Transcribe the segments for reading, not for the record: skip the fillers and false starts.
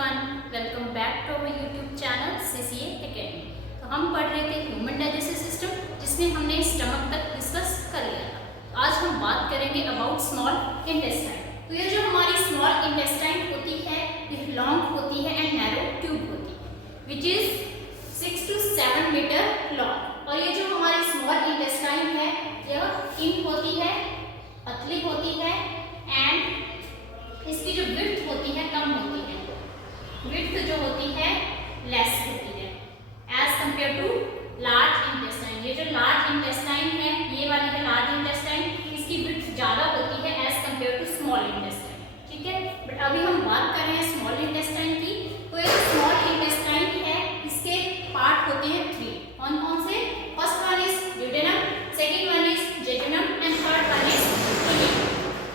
Everyone, welcome back to our YouTube channel CCA academy. तो हम पढ़ रहे थे ह्यूमन डाइजेस्टिव सिस्टम, जिसमें हमने स्टमक तक डिस्कस कर लिया था। तो आज हम बात करेंगे अबाउट स्मॉल इंटेस्टाइन। तो ये जो हमारी स्मॉल इंटेस्टाइन होती है, ये लॉन्ग होती है एंड नैरो ट्यूब होती है, which is 6 to 7 metre long. और ये जो हमारी स्मॉल इंटेस्टाइन है, यह थिन होती है, पतली होती है एंड इसकी जो विड्थ होती है कम होती है। विड्थ जो होती है लेस होती है as compare to large intestine. ये जो लार्ज इंटेस्टाइन है, ये वाली है लार्ज इंटेस्टाइन, इसकी विड्थ ज्यादा होती है as compare to small intestine. ठीक है, बट अभी हम बात कर रहे हैं स्मॉल इंटेस्टाइन की। तो ये स्मॉल इंटेस्टाइन है, इसके पार्ट होते हैं 3। कौन कौन से? First one is duodenum, second one is jejunum and third one is ilium.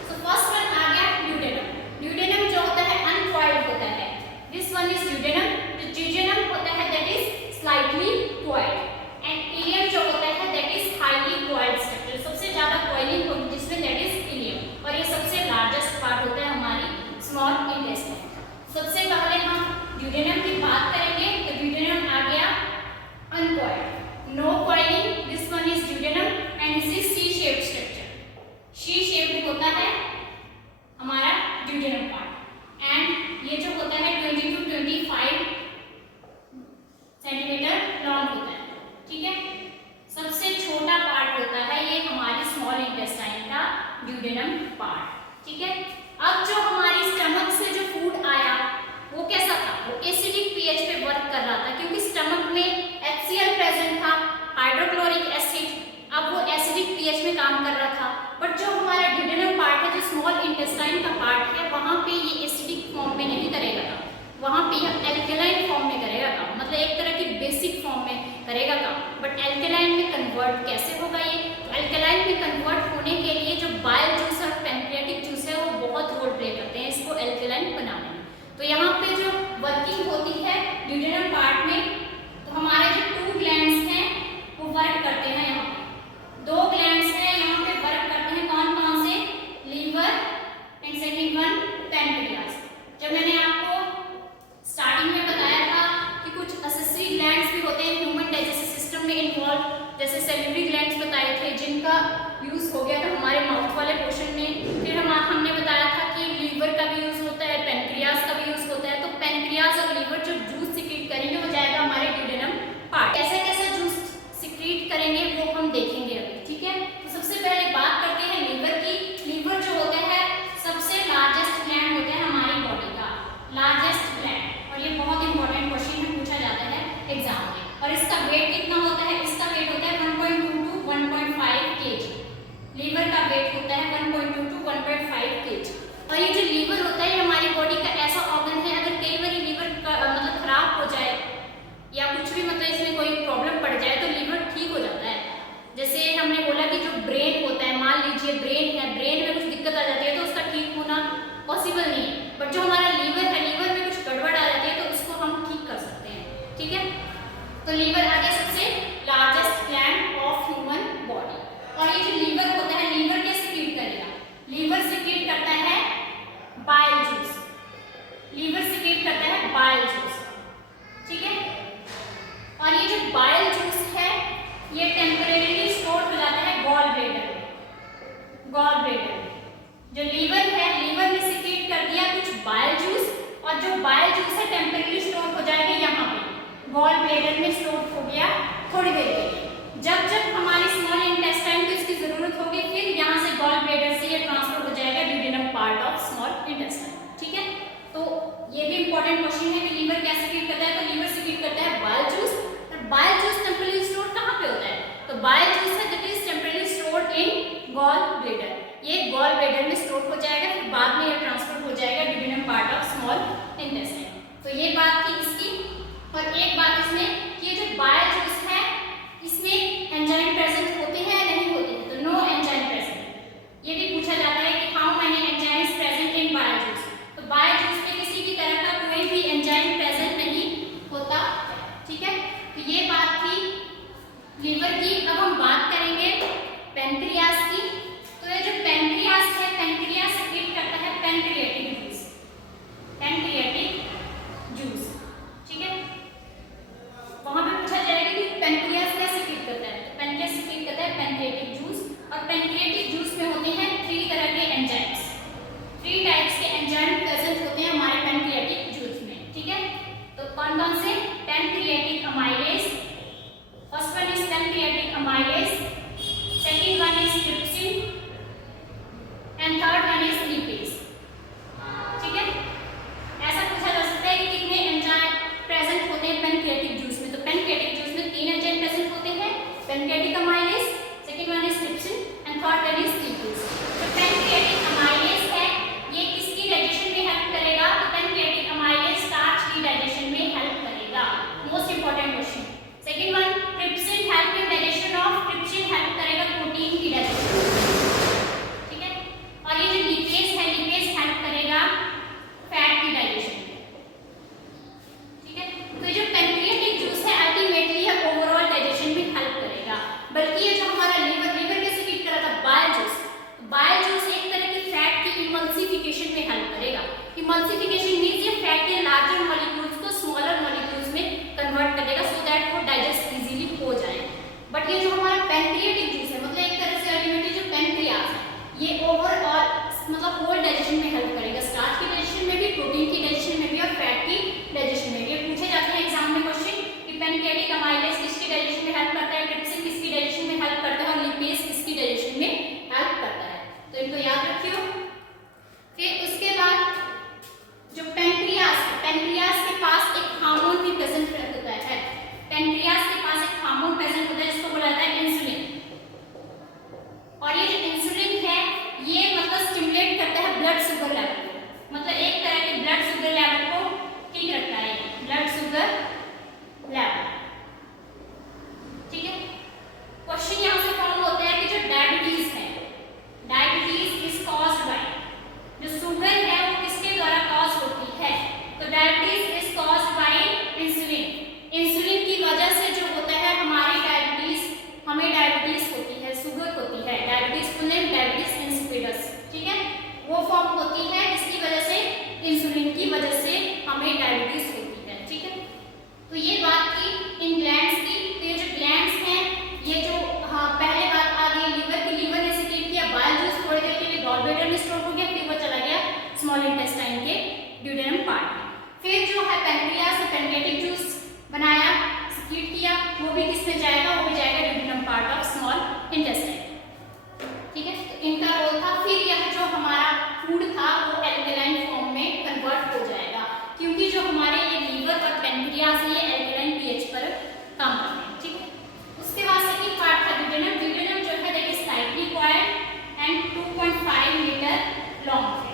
तो फर्स्ट वन आ गया ड्यूडेनम। ड्यूडेनम जो होता है अनकॉइल्ड होता है, दिस वन इज ड्यूडेनम। जो जेजुनम होता है that is slightly coiled and ileum जो होता है that is highly coiled structure. सबसे ज्यादा कॉइलिंग होगी जिसमें दैट इज इलियम, और ये सबसे लार्जेस्ट पार्ट होता है हमारी स्मॉल इंटेस्टाइन। सबसे पहले हम ड्यूडेनम की बात करेंगे। तो ड्यूडेनम आ गया uncoiled, no coiling, this one is duodenum and this is C shaped structure. C shaped होता है हमारा ड्यूडेनम पार्ट एंड ये जो होता है 20 to 25 सेंटीमीटर लॉन्ग होता है। ठीक है, सबसे छोटा पार्ट होता है ये हमारी स्मॉल इंटेस्टाइन का ड्यूडेनम पार्ट। ठीक है, अब जो हमारी स्टमक से जो फूड आया वो कैसा था? वो एसिडिक पीएच पे वर्क कर रहा था, क्योंकि स्टमक में HCl प्रेजेंट था, हाइड्रोक्लोरिक एसिड। अब वो एसिडिक पीएच में काम कर रहा था। बट जो हमारा ड्यूडेनम पार्ट है, जो स्मॉल इंटेस्टाइन का पार्ट है, वहां पे ये एसिडिक फॉर्म में नहीं करेगा काम, वहां पे यह एल्केलाइन फॉर्म में करेगा काम, मतलब एक तरह की बेसिक फॉर्म में करेगा काम। बट एल्केलाइन में कन्वर्ट कैसे होगा ये? तो एल्केलाइन में कन्वर्ट होने के लिए जो बाइल जूस और पैंक्रियाटिक जूस है वो बहुत रोल प्ले करते हैं इसको एल्केलाइन बनाने में। तो यहाँ पे जो वर्किंग होती है ड्यूडेनम पार्ट में, तो हमारे जो 2 ग्लैंड्स हैं वो वर्क करते हैं। यहाँ पे 2 ग्लैंड्स हैं, यहाँ पे वर्क करते हैं। कौन कौन से? Liver and second one pancreas. जब मैंने आपको स्टार्टिंग में बताया था कि कुछ असेसरी ग्लैंड्स भी होते हैं ह्यूमन डाइजेस्टिव सिस्टम में इन्वॉल्व, जैसे सेलिवरी ग्लैंड्स बताए थे जिनका यूज हो गया था हमारे माउथ वाले पोर्शन में। फिर हमने बताया था कि लीवर का भी यूज होता है, पैंक्रियास का भी यूज होता है। तो पैंक्रियास और लीवर जो जूस सिक्रीट करेंगे वो जाएगा हमारे ड्यूडेनम पार्ट। कैसे कैसे जूस सिक्रीट करेंगे वो हम देखेंगे अभी। ठीक है, तो सबसे पहले बात करते हैं लीवर की। लीवर जो होता है सबसे लार्जेस्ट ग्लैंड होता है हमारी बॉडी का, लार्जेस्ट ग्लैंड। और ये बहुत इंपॉर्टेंट क्वेश्चन में पूछा जाता है एग्जाम में। और इसका वेट कितना होता है? इसका वेट होता है 1.2 to 1.5 kg। लीवर का वेट होता है 1.2 to 1.5 kg। और ये जो लीवर होता है हमारी बॉडी का ऐसा ऑर्गन है, अगर कई बार लीवर मतलब खराब हो जाए या कुछ भी मतलब इसमें कोई प्रॉब्लम पड़ जाए तो लीवर ठीक हो जाता है। जैसे हमने बोला कि जो ब्रेन होता है, मान लीजिए ब्रेन है, ब्रेन में कुछ दिक्कत आ जाती है तो उसका ठीक होना पॉसिबल नहीं है। बट जो हमारा लीवर है, लीवर में कुछ गड़बड़ आ जाती है तो उसको हम ठीक कर सकते हैं। ठीक है, तो लीवर आगे सबसे largest gland of human body. और ये जो लीवर होता है, लीवर क्या सिक्रीट करेगा? लीवर सिक्रीट करता है बाइल जूस। लीवर सिक्रीट करता है बाइल जूस। ठीक है, और ये जो बाइल जूस है ये टेम्परेरीली स्टोर हो जाता है गॉल ब्लैडर में। गॉल ब्लैडर में जो लीवर है, लीवर ने सिक्रीट कर दिया कुछ बाइल जूस, और जो बाइल जूस है टेम्परेरीली स्टोर हो जाएगा यहाँ पे गॉल ब्लैडर में स्टोर हो गया थोड़ी देर के लिए। जब जब हमारी स्मॉल इंटेस्टाइन को इसकी जरूरत होगी, फिर यहाँ से गॉल ब्लैडर से ये ट्रांसफर हो जाएगा duodenum part of small intestine. ठीक है, तो ये भी इंपॉर्टेंट क्वेश्चन है कि लीवर क्या सिक्रीट करता है? तो लीवर सिक्रीट करता है बाइल जूस। और बाइल जूस टेम्परेरी स्टोर कहाँ पे होता है? तो बाइल जूस है that is temporary stored in gall bladder. ये गॉल ब्लैडर में स्टोर हो जाएगा, फिर बाद में ये ट्रांसफर हो जाएगा duodenum part of small intestine. तो ये बात थी इसकी। और एक बात इसमें कि ये जो बाइल जूस है इसमें एंजाइम प्रेजेंट होते हैं या नहीं होते हैं? तो नो एंजाइम प्रेजेंट। ये भी पूछा जाता है कि how many enzymes present in bile juice. तो बाइल जूस में किसी भी तरह का कोई भी एंजाइम प्रेजेंट नहीं होता। ठीक है, तो ये बात थी लीवर की। अब हम बात करेंगे पैंक्रियास की। तो ये जो पैंक्रियास है, पैंक्रियास सिक्रीट करता है पैंक्रियाटिक जूस। पैंक्रियाटिक इंटेस्टाइन के ड्यूडेनम पार्ट में। फिर जो है पैनक्रियास से पैनक्रियाटिक जूस बनाया, सीक्रेट किया, वो भी किसमें जाएगा, वो भी जाएगा duodenum part of small intestine. ठीक है, तो इनका रोल था। फिर यह जो हमारा फूड था वो एल्कलाइन फॉर्म में कन्वर्ट हो जाएगा, क्योंकि जो हमारे ये लीवर और पैनक्रियास ये एल्कलाइन पीएच पर काम करते हैं। ठीक है, उसके बाद सेकंड पार्ट था ड्यूडेनम। ड्यूडेनम जो है that is slightly coiled and 2.5 meter long है।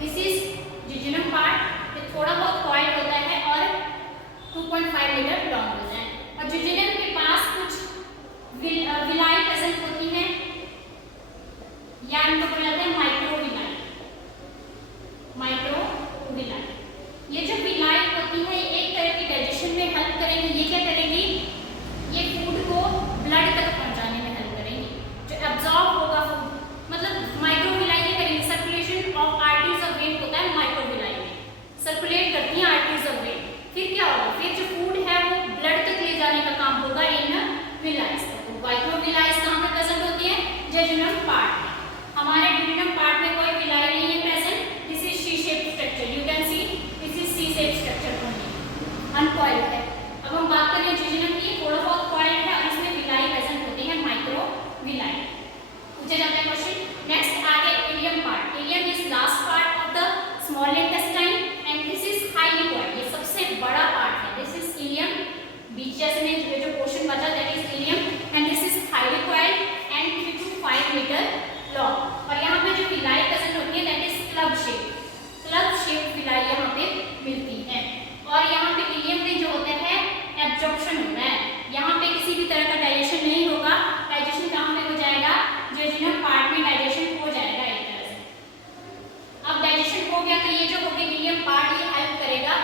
This is duodenum part. ये थोड़ा बहुत कॉइल्ड होता है और 2.5 मीटर लॉन्ग होता है। और ड्यूडेनम के पास कुछ विलाई प्रेजेंट होती है, या इनको बोला जाता है माइक्रोविलाई। माइक्रोविलाई, ये जो विलाई होती है एक तरह की डाइजेशन में हेल्प करेंगी। ये क्या करेंगी, ये फूड को ब्लड तक पहुंचाने में हेल्प करेंगी। जो एब्जॉर्ब होगा फूड, मतलब माइक्रोविलाई ये करेंगे। Circulation of arteries of when होता है माइक्रोविलाई में, सर्कुलेट करती हैं आर्टरीज ऑफ वेन। फिर क्या होगा, फिर जो फूड है वो ब्लड तक ले जाने का काम होगा इन विलाइज। माइक्रोविलाइज कहाँ पर प्रेजेंट होती है, जेजुनम पार्ट में। हमारे ड्यूडेनम पार्ट में कोई विलाई नहीं है present. This is C shape structure, you can see this is C shape structure only, uncoiled है। अब हम बात करें ड्यूडेनम की, थोड़ा बहुत कॉइल्ड है और इसमें विलाई प्रेजेंट होती है, माइक्रोविलाई। पूछा जाता है क्वेश्चन। नेक्स्ट आगे ileum part. Ileum is last part of the small intestine and this is highly coiled. ये सबसे बड़ा पार्ट है, दिस इज इलियम। बीच जैसे में जो पोर्शन बचा that is ileum and this is highly coiled and 3 to 5 metre long. और यहाँ पे जो विलाई प्रेजेंट होती है that is club shape. Club shape villi यहाँ पे मिलती है। और यहाँ पे इलियम में जो होता है एब्जॉर्प्शन होता है, यहाँ पे किसी भी तरह का डाइजेशन नहीं होगा। डाइजेशन कहाँ पे हो जाएगा, जेजुनम पार्ट में डाइजेशन हो जाएगा एक तरह से। अब डाइजेशन हो गया तो ये जो होगी इलियम पार्ट ये हेल्प करेगा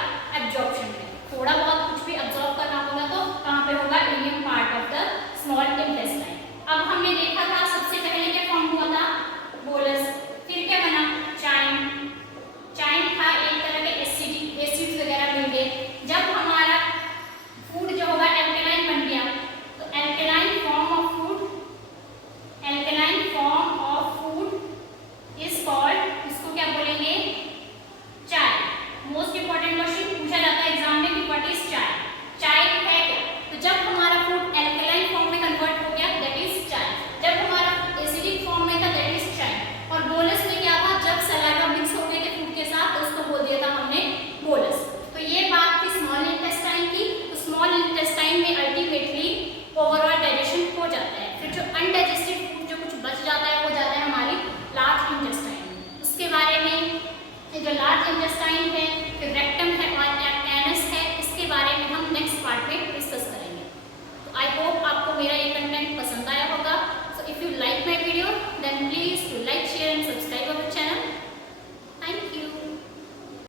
एब्जॉर्प्शन में। थोड़ा बहुत कुछ भी एब्जॉर्ब करना होगा तो कहाँ पे होगा, ileum part of the small intestine. अब हमने देखा था सबसे पहले क्या फॉर्म हुआ था, बोलस। फिर क्या बना, चाइम। चाइम था एक तरह के एसिड्स वगैरह मिल गए। जब हमारा फूड जो होगा एल्कलाइन बन गया तो alkaline form of food, alkaline form of food is called, इसको क्या बोलेंगे, चाय। मोस्ट इंपॉर्टेंट क्वेश्चन पूछा जाता है एग्जाम में कि व्हाट इज चाय। चाय है क्या, तो जब हमारा फूड एल्कलाइन फॉर्म में कन्वर्ट हो गया दैट इज चाय। जब हमारा एसिडिक फॉर्म में था दैट इज चाय। और बोलस में क्या था, जब सलाइवा मिक्स हो गए थे फूड के साथ तो उसको बोल दिया था हमने बोलस। तो ये बात थी स्मॉल इंटेस्टाइन की। तो स्मॉल इंटेस्टाइन में अल्टीमेटली ओवरऑल डाइजेशन हो जाता है। फिर जो अनडाइजेस्टेड फूड जो कुछ बच जाता है वो जाता है हमारी लार्ज इंटेस्टाइन। उसके बारे में जो लार्ज इंटेस्टाइन है, फिर रेक्टम